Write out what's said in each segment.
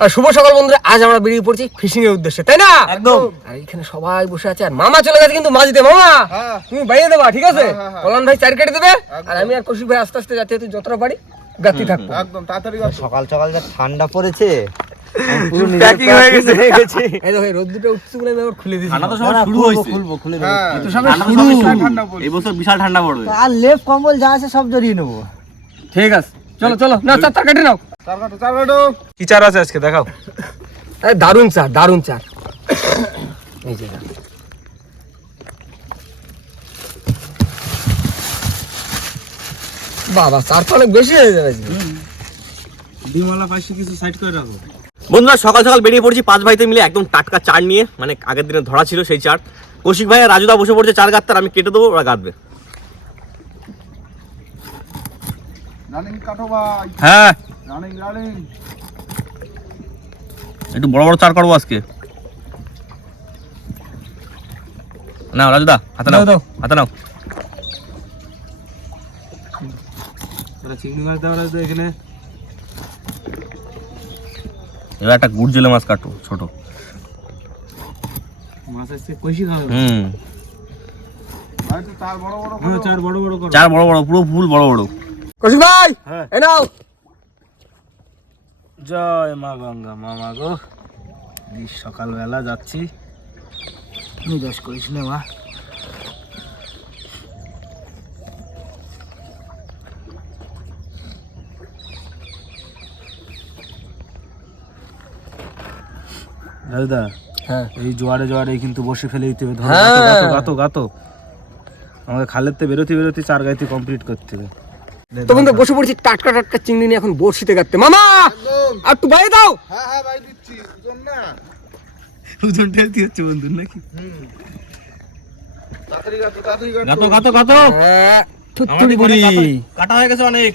শুভ সকাল বন্ধুরা আজ আমরা বেরিয়ে পড়ছি ফিশিং এর উদ্দেশ্যে তাই না? একদম। আর এখানে সবাই বসে আছে আর মামা চলে গেছে কিন্তু মাঝিতে মামা। হ্যাঁ। তুমি বাইরে দেবা ঠিক আছে? হ্যাঁ, হ্যাঁ। ভাই চার কেটে দেবে আর আমি আর কৌশিক ভাই আস্তে আস্তে যাতে তুই যতটা পারি গাতি থাকব। একদম তাড়াতাড়ি সকাল সকাল যা ঠান্ডা পড়েছে হয়ে। হয়ে। হ্যাঁ। আর লেপ কম্বল যা আছে সব জড়িয়ে নেব। ঠিক আছে। চলো চলো না চার চার কেটে নাও কি চার আছে আজকে? দেখাও। দারুণ চার দারুণ চার এই যে। বাবা চার তো অনেক বেশি হয়ে যাবে। ডিমওয়ালা পাশে কিছু সাইড করে রাখো। বন্ধুরা সকাল সকাল বেরিয়ে পড়ছি পাঁচ ভাইতে মিলে একদম টাটকা চার নিয়ে। মানে আগের দিনে ধরা ছিল সেই চার কৌশিক ভাই আর রাজুদা বসে পড়ছে চার গাত্তার আমি কেটে দেবো ওরা গাঁদবে রানিং কাটো ভাই। হ্যাঁ। রানিং রানিং একটু বড় বড় চার করব আজকে। নাও রাজুদা হাতে নাও। দাও, দাও। হাতে নাও। চিংড়ি মাছ এখানে। এবার একটা গুড় জেলে মাছ কাটো ছোট। মাছ খাবে? হুম। চার বড় বড় হ্যাঁ করো। চার বড় বড় করো। চার বড় বড় পুরো ফুল বড় বড়। কৌশিক ভাই হ্যাঁ। এ নাও। জয় মা গঙ্গা মামা গো। এই সকালবেলা যাচ্ছি। নিরাশ করিস না মা। দাদা হ্যাঁ। এই জোয়ারে জোয়ারে কিন্তু বসে ফেলে দিতে হবে ধরো। গাতো গাতো গাতো আমাকে খালের তে বেরোতে বেরোতে চার গাইতে কমপ্লিট করতে হবে। তখন তো বসে পড়ছি টাটকা টাটকা চিংড়ি নিয়ে এখন বড়শিতে কাটতে মামা আর একটু বাইরে দাও। হ্যাঁ হ্যাঁ ভাই দিচ্ছি দুজন না। ওজন বন্ধু নাকি? গাতো গাতো। গাতো হ্যাঁ বুড়ি কাটা- হয়ে গেছে অনেক।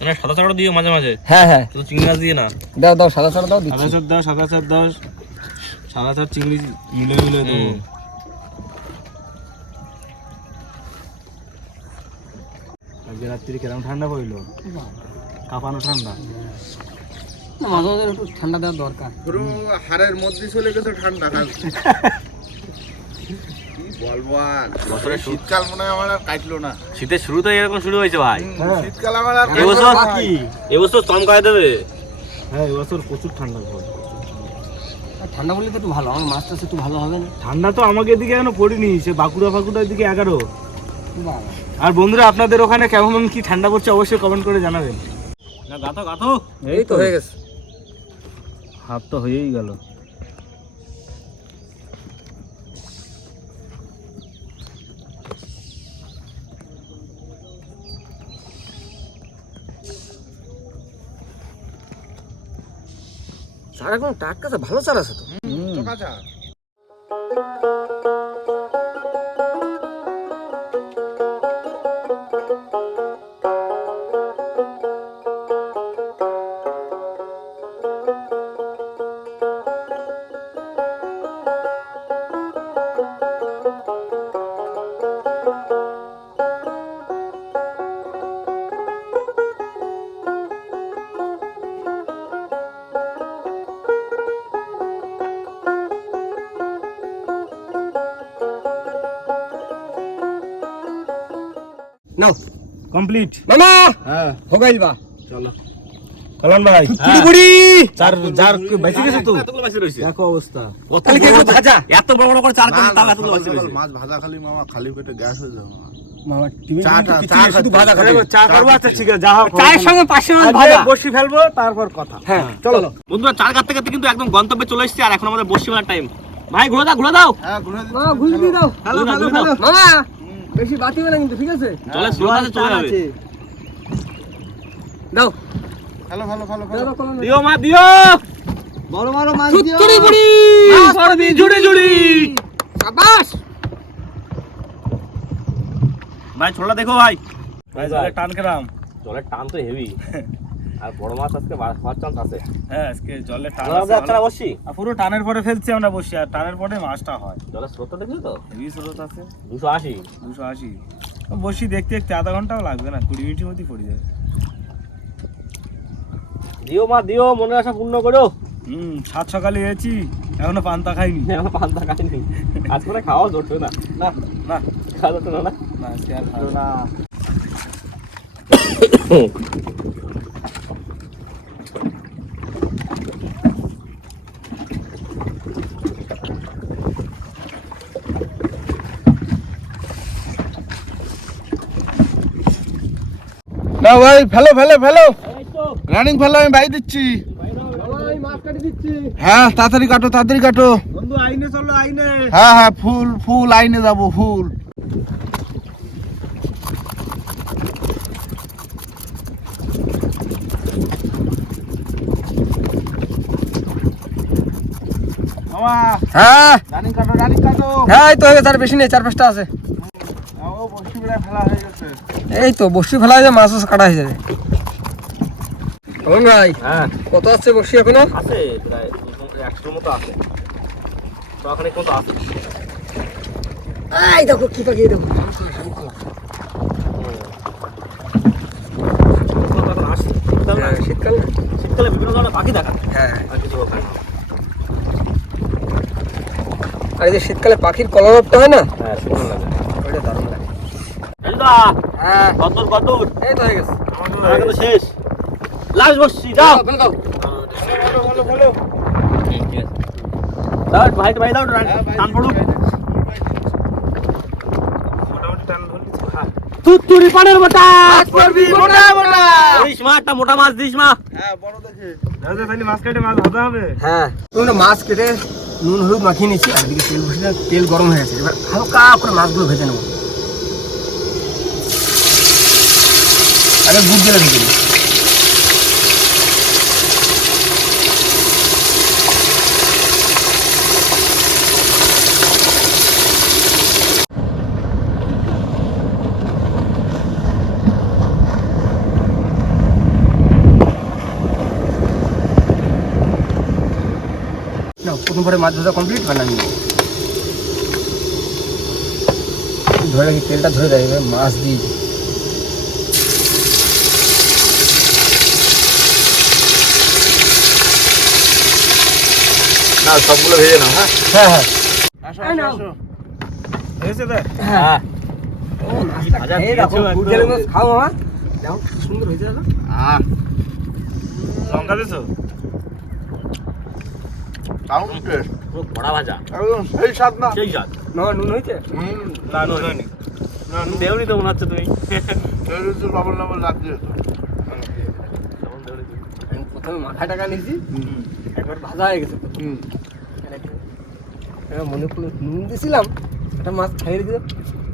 মানে সাদা চারটা দিও মাঝে মাঝে। হ্যাঁ হ্যাঁ। চিংড়ি মাছ দিয়ে না। দাও দাও সাদা সাদা দাও দিচ্ছি। সাদা চার দাও সাদা চার দাও। সাদা চার চিংড়ি মিলে মিলে দেবো আজকে রাত্রি কেরম ঠান্ডা পড়ল কাঁপানো ঠান্ডা মাঝে মাঝে একটু ঠান্ডা দেওয়ার দরকার পুরো হাড়ের মধ্যে চলে গেছে ঠান্ডা কাল শুরু- শীতকাল মনে হয় আমার আর কাটলো না শীতের শুরুতে এরকম শুরু হয়েছে ভাই শীতকাল আমার আর এই বছর বাকি। এবছর চমকায় দেবে হ্যাঁ এবছর প্রচুর ঠান্ডা পড়ে ঠান্ডা বললে তো একটু ভালো আমার মাছ টাছ একটু ভালো হবে না। ঠান্ডা তো আমাকে এদিকে এখনও পড়িনি? সে বাঁকুড়া ফাঁকুড়ার দিকে এগারো। আর বন্ধুরা আপনাদের ওখানে কেমন কি ঠান্ডা পড়ছে অবশ্যই কমেন্ট করে জানাবেন। না গাথো গাথো। এই তো হয়ে গেছে। হাফ তো হয়েই গেল। চার এখন টাটকা ভালো চারা আছে তো। কমপ্লিট মামা! হ্যাঁ। হোগাইলবা চলো। কলন ভাই। কুড়ি হ্যাঁ। চার চার বেঁচে গেছে তো? এতগুলো বেঁচে রইছে দেখো অবস্থা। কত ভাজা? এত বড় বড় করে চার কেজি তাও এতগুলো বেঁচে রইছে মাছ ভাজা খালি মামা খালি পেটে গ্যাস হয়ে যাবে মামা। আচ্ছা, হ্যাঁ, গন্তব্যে চলে আর এখন আমাদের টাইম ভাই ঘুরে দাও ঘুরে দাও। হ্যাঁ, ঘুরে দাও। বেশি বাতি হবে না কিন্তু ঠিক আছে? চলে স্লো আছে চলে যাবে দাও। ভালো ভালো ভালো ভালো। দাও, দাও। দিও মা দিও। বড় বড় মাছ চুত্তুরি বুড়ি। পারবি জুড়ি জুড়ি সাবাস। ভাই ছোড়া দেখো ভাই। ভাই জলে টান খেলাম। জলের টান তো হেভি। আর বড় মাছ আজকে হওয়ার চান্স আছে। হ্যাঁ আজকে জলে টান আছে। বসি। আর পুরো টানের পরে ফেলছি আমরা বসি আর টানের পরে মাছটা হয়। জলের স্রোতটা দেখলি তো? হেভি স্রোত আছে। দুশো আশি। দুশো আশি। বসি দেখতে দেখতে আধা ঘন্টাও লাগবে না কুড়ি মিনিটের মধ্যেই পড়ে যাবে দিও মা দিও মনের আশা পূর্ণ করো। হুম সাত সকালে এসেছি এখনও পান্তা খাইনি। আমার পান্তা খাইনি। আজ করে খাওয়া জোটবে না। না না। খাওয়া যাচ্ছে না? না আজকে আর খাব না। না ভাই ফেলো ফেলো ফেলো। রানিং ফেলো আমি ভাই দিচ্ছি। হ্যাঁ তাড়াতাড়ি কাটো তাড়াতাড়ি কাটো। বন্ধু আইনে চলো আইনে। হ্যাঁ হ্যাঁ ফুল ফুল আইনে যাব ফুল। হ্যাঁ। রানিং কাটো রানিং কাটো। হ্যাঁ এই তো হয়ে গেছে আর বেশি নেই চার পাঁচটা আছে ও বসি বেড়া ফেলা হয়ে গেছে এই তো বসি ফেলা হয়ে মাছ কাটা হয়ে যাবে। ভাই হ্যাঁ। কত আসছে বসি এখনও? আছে প্রায় একশোর মতো আছে। তো ওখানে কত আছে। এই দেখো কি পাখি দেখো। শীতকাল? হ্যাঁ, শীতকাল? শীতকালে বিভিন্ন ধরনের পাখি দেখা হ্যাঁ। আর কিছু ওখানে আর এই যে শীতকালে পাখির কলরবটা হয় না? হ্যাঁ সুন্দর লাগে ওইটা দারুণ লাগে। রাজুদা হ্যাঁ। কতর কতর এই তো হয়ে গেছে। আমার কিন্তু শেষ। লাস্ট বসছি যাও ফেলে দাও দাও ভাই ভাই দাও টান পড়ুক। মোটামুটি টান ধরলি তো। হ্যাঁ। তুত্তুরি পানের মোটা মাছ মারবি মোটা মোটা। দিস মা একটা মোটা মাছ দিস মা। হ্যাঁ বড় দেখে। দাদা খালি মাছ কেটে মাছ ভাজা হবে। হ্যাঁ। তুমি মাছ কেটে নুন হলুদ মাখিয়ে নিচ্ছি আর এদিকে তেল বসে তেল গরম হয়ে গেছে। এবার হালকা করে মাছগুলো ভেজে নেব। আগে গুড় জেলে রেখে দিই না, প্রথম পরে মাছ ভাজা কমপ্লিট বানাবি ধরে রাখি, তেলটা ধরে দেয় মাছ দিয়ে দিই। সবগুলো ভেজে নাও হ্যাঁ? হ্যাঁ হ্যাঁ। আসো আসো হ্যাঁ। ও, ভাজা দেখো, একদম। গুড় খাও মামা। যাও সুন্দর হয়েছে দাদা আহ। লঙ্কা দিছো? দারুণ টেস্ট পুরো বড়া ভাজা। একদম সেই স্বাদ না। সেই নুন হয়েছে? হুম না নুন হয়নি। না নুন দেওনি তো মনে হচ্ছে তুমি। লবণ লবণ লাগছে। তো প্রথমে মাথা টাকা নিয়েছি। একবার ভাজা হয়ে গেছে তো। হুম। এবার মনে পড়ল নুন দিয়েছিলাম একটা মাছ খাইয়ে দিয়েছিলাম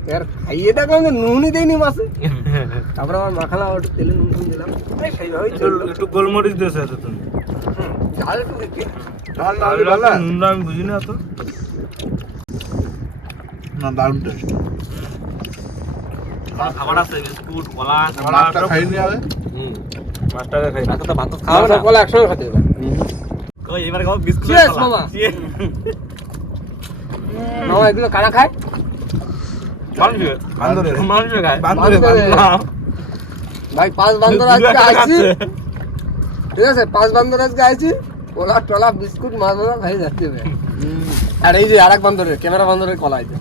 এবার খাইয়ে দেখলাম যে নুনই দেয়নি মাছে। তারপরে আমার মাখানা একটু তেলে নুন নুন দিলাম। সেইভাবেই চলল। একটু গোলমরিচ দিয়েছ এত তুমি হুম, ঝাল একটু দিচ্ছি ঝাল না হলে ভালো নুনটা আমি বুঝি না তো না দারুণ টেস্ট খাবার আছে বিস্কুট কলা মাছটা খাই নিয়ে হবে। হুম। মাছটাকে খাই আজকে তো ভাত তো খাওয়া খাওয়া না। কলা একসঙ্গে খেতে হবে কই এবার খাও বিস্কুট Cheers, মামা। মামা এগুলো কারা খায়? মানুষ বান্দরে। মানুষ খায়। বান্দরে, বান্দরে। না ভাই পাঁচ বান্দর আজকে আসছি ঠিক আছে পাঁচ বান্দর আজকে আইছি। কলা টলা বিস্কুট মাছ ভাজা খাই যাচ্ছে আর এই যে আর এক বান্দরের ক্যামেরা বান্দরের কলা আছে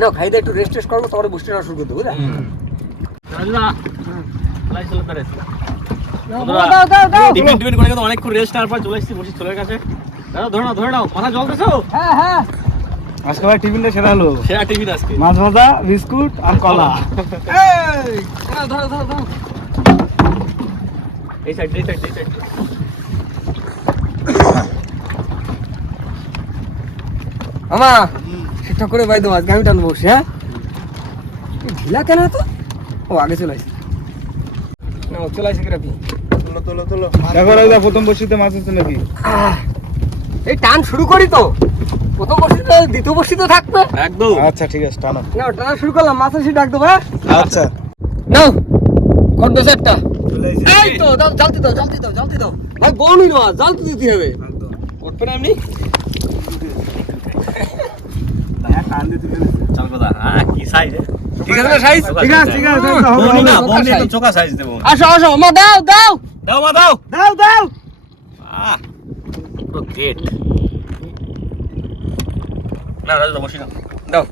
না খাইতে একটু রেস্ট টেস্ট করব তারপরে বুঝতে না শুরু করতে বুঝলে? টিফিন টিফিন করে কিন্তু অনেকক্ষণ রেস্ট নেওয়ার পর চলে এসেছি বসে চলে কাছে দাদা ধরে নাও ধরে নাও মাথা জল দিছো? হ্যাঁ হ্যাঁ। আজকে ভাই টিফিনটা সেরা হলো। সেরা টিফিন আজকে। মাছ ভাজা বিস্কুট আর কলা। এই, ধরো ধরো ধরো এই সাইড এই সাইড এই সাইড মামা ঠিকঠাক করে বাই দেবো আজকে আমি টানবো বসে হ্যাঁ? ঢিলা কেন তো ও আগে চলে ও চলে আসে রাখি তোলো তোলো তোলো। দেখো রাজা প্রথম বসিতে মাছ আছে নাকি? এই টান শুরু করি তো। প্রথম বসিতে দ্বিতীয় বসিতে থাকবে। একদম। আচ্ছা ঠিক আছে টানো। না টানা শুরু করলাম মাছ এসে ডাক দেবো হ্যাঁ? আচ্ছা। নাও কর বেশ একটা? এই তো দাও জ্বালতে দাও জ্বালতে দাও জ্বালতে দাও ভাই বউনি না জ্বালতে দিতে হবে। উঠবে না এমনি? একটা চাল কথা হ্যাঁ কি সাইজ ঠিক আছে না সাইজ ঠিক আছে, ঠিক আছে বনি না বনি একটু চোকা সাইজ দেবো। আসো আসো মা দাও দাও। দাও মা দাও। দাও দাও। আহ পুরো গ্রেট না রাজু বসি না দাও।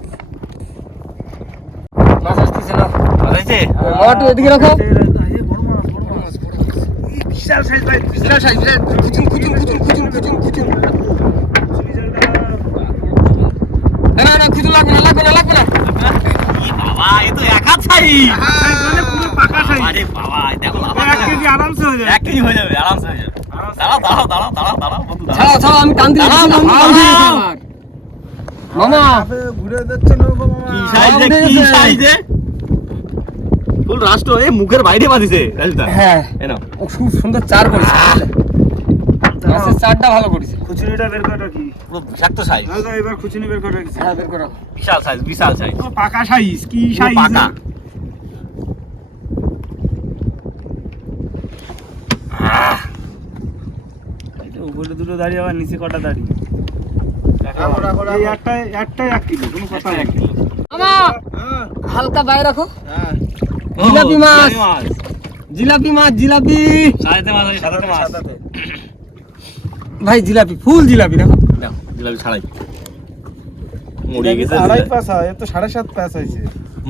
মাছ আসতেছে না ভালো হয়েছে মামাটু এদিকে রাখো। বিশাল সাইজ ভাই বিশাল সাইজ বিশাল খুচুন খুচুন খুচুন খুচুন খুচুন খুচুন না না, না লাগবে না লাগবে না লাগবে না। ই বাবা এ তো এক হাত মানে পুরো পাকা সাইজ আরে বাবা দেখো বাবা এক কেজি আরামসে হয়ে যাবে। এক কেজি হয়ে যাবে আরামসে হয়ে যাবে। দাঁড়াও দাঁড়াও দাঁড়াও দাঁড়াও দাঁড়াও বন্ধু দাঁড়াও। ছাড়াও ছাড়াও আমি টান দিচ্ছি দাঁড়াও, দাঁড়াও। মামা। ঘুরে যাচ্ছে নৌকো কি সাইজ রে, কি সাইজ রে? ফুল রাষ্ট্র এ মুখের বাইরে বাঁধিছে হ্যাঁ। খুব সুন্দর চার করেছে মাছের চারটা ভালো করেছে। খুচুনিটা বের করে কি? পুরো বিষাক্ত সাইজ দাদা এবার খুচুনি বের করে রাখছি। হ্যাঁ বের করো। বিশাল সাইজ বিশাল সাইজ পুরো পাকা সাইজ কি সাইজ পাকা। উপরে দুটো দাঁড়িয়ে আবার নিচে কটা দাঁড়িয়ে? একটাই একটাই এক কিলো কোনো কথা এক কিলো। হালকা বাইরে রাখো। ও, জিলাপি মাছ। জিলাপি মাছ। জিলাপি মাছ জিলাপি। সাদাতে মাছ সাদাতে মাছ। ভাই জিলাপি ফুল জিলাপি দেখো। জিলাপি ছাড়াই। মরিয়ে গেছে আড়াই পাস হয় তো সাড়ে সাত পাস হয়েছে।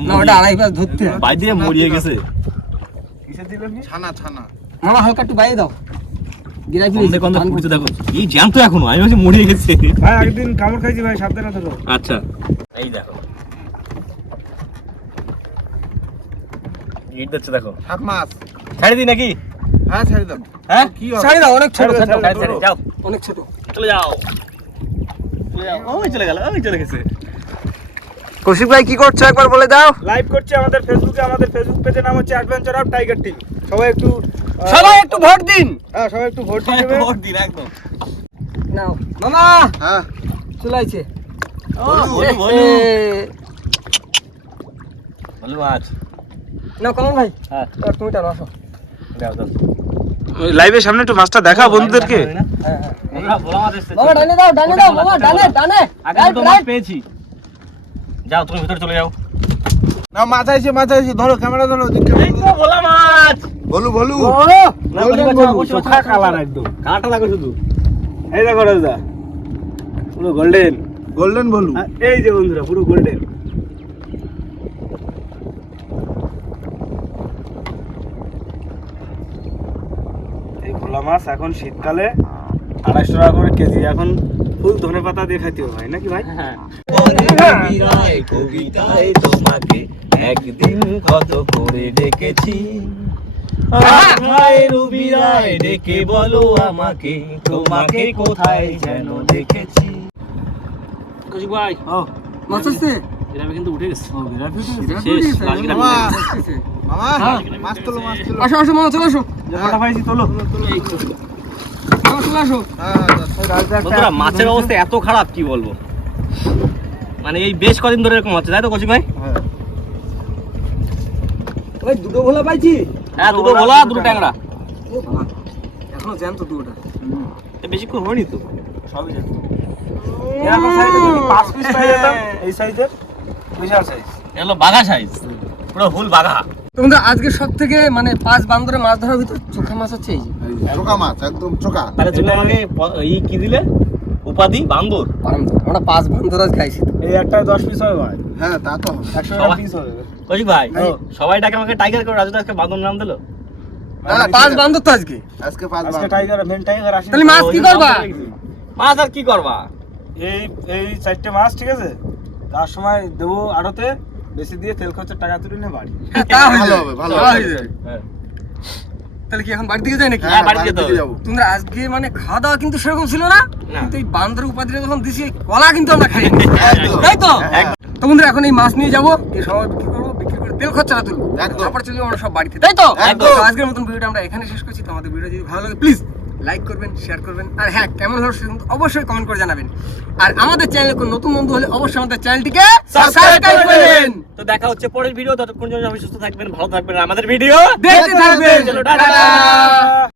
না ওটা আড়াই পাঁচ ধরতে বাই দিয়ে মরিয়ে গেছে। কিসে দিলেন ছানা ছানা। মামা হালকা একটু বাইরে দাও। দেখো। এই জ্যান্ত এখনও আমি ভাবছি মরিয়ে গেছে। ভাই একদিন কামড় খাইছি ভাই সাবধানে ধরো আচ্ছা। এই দেখো। ইট দিচ্ছে দেখো। সাত মাস। ছাড়ি দিই নাকি? হ্যাঁ ছেড়ে দাও। হ্যাঁ? কি ছাড়ি দাও অনেক ছোট দাও, ছোট। ছাড়ি, ছাড়ি, যাও। অনেক ছোট। চলে যাও। চলে যাও। ওই চলে গেল ওই চলে গেছে। কৌশিক ভাই কি করছ? একবার বলে দাও। লাইভ করছি আমাদের ফেসবুকে আমাদের ফেসবুক পেজের নাম হচ্ছে অ্যাডভেঞ্চার অফ টাইগার টিম সবাই একটু সবাই একটু ভোট দিন। হ্যাঁ সবাই একটু ভোট দেবে। ভোট দিন একদম। নাও। মামা! হ্যাঁ। চলে আইছে। ও, বলু, বলু। বলু মাছ না কমন ভাই। হ্যাঁ। তুমি টানো আসো। দাও দাও লাইভের সামনে একটু মাছটা দেখা বন্ধুদেরকে। হ্যাঁ হ্যাঁ ডানে দাও ডানে দাও ডানে ডানে। আগে রাইট পেয়েছি। যাও তুমি ভিতরে চলে যাও। না মাছ আইছে মাছ আইছে ধরো ক্যামেরা ধরো ভোলা মাছ। বলু বলু। চোখা কালার একদম। কাঁটা লাগো শুধু। এই দেখো রাজা। পুরো গোল্ডেন গোল্ডেন বলু। এই যে বন্ধুরা পুরো গোল্ডেন ভোলা মাছ এখন শীতকালে আড়াইশো টাকা করে কেজি। এখন ফুল ধনে পাতা দিয়ে খাইতে ভাই নাকি ভাই? কবিরায় কবিতায় তোমাকে একদিন কত করে ডেকেছি। ডেকে বলো আমাকে তোমাকে কোথায় যেন দেখেছি। কৌশিক ভাই ও মাছ আসছে? গ্রামে কিন্তু উঠে গেছে। গ্রামে হ্যাঁ। মাছ তোলো মাছ তোলো। আসো আসো মামা চলে আসো। মাছের অবস্থা এত খারাপ কি বলব? মানে এই বেশ কদিন ধরে এরকম হচ্ছে তাই তো কৌশিক ভাই? ওই দুটো ভোলা পাইছি। হ্যাঁ দুটো ভোলা দুটো ট্যাংরা। এখনও জ্যান্ত দুটোটা। এ বেশিক্ষণ হয়নি তো? সবই যেতাম এই সাইজের বিশাল সাইজ এগুলো বাঘা সাইজ পুরো ফুল বাঘা। তোমাদের আজকে সব থেকে মানে পাঁচ বান্দরে মাছ ধরার ভিতর চোখা মাছ হচ্ছে এই চোকা মাছ একদম চোকা তাহলে তুমি আমাকে প- ই কি দিলে? উপাধি বান্দর। তো। আমরা পাঁচ বান্দর আজ খাইছি। এই একটা দশ পিস হবে ভাই। হ্যাঁ তা তো একশো সবাই- পিস হবে। কৌশিক ভাই হ্যাঁ। সবাই ডাকে আমাকে টাইগার করে রাজু আজকে বান্দর নাম দিলো। পাঁচ বান্দর তো আজকে। আজকে পাঁচ আজকে টাইগার মেন টাইগার আসে তাহলে মাছ কি করবা? মাছ আর কি করবা? এই এই চারটে মাছ ঠিক আছে? তার সময় দেবো আড়তে। বেশি দিয়ে তেল খরচের টাকা তুলে নিয়ে বাড়ি। হ্যাঁ, তা হয়ে ভালো যাবে, হবে, ভালো হবে। হয়ে। হ্যাঁ। তাহলে কি এখন বাড়ি থেকে যায় নাকি? হ্যাঁ, যাব। তোমরা আজকে মানে খাওয়া দাওয়া কিন্তু সেরকম ছিল না? না। কিন্তু এই বান্দরের উপাধিটা যখন দিছি কলা কিন্তু আমরা খাই তাই তো? তো বন্ধুরা এখন এই মাছ নিয়ে যাব। এই সময় বিক্রি করব বিক্রি করে তেল খরচাটা তুলবো। তারপর চলে যাব আমরা সব বাড়িতে। তাই তো? তো আজকের মতন ভিডিওটা আমরা এখানে শেষ করছি। তোমাদের ভিডিও যদি ভালো লাগে প্লিজ লাইক করবেন শেয়ার করবেন। আর হ্যাঁ কেমন হলো সেটা কিন্তু অবশ্যই কমেন্ট করে জানাবেন। আর আমাদের চ্যানেল কোন নতুন বন্ধু হলে অবশ্যই আমাদের চ্যানেলটিকে সাবস্ক্রাইব করবেন তো দেখা হচ্ছে পরের ভিডিও ততক্ষণ জন্য আপনি সুস্থ থাকবেন ভালো থাকবেন আমাদের ভিডিও দেখতে থাকবেন। চলো, টাটা। টাটা।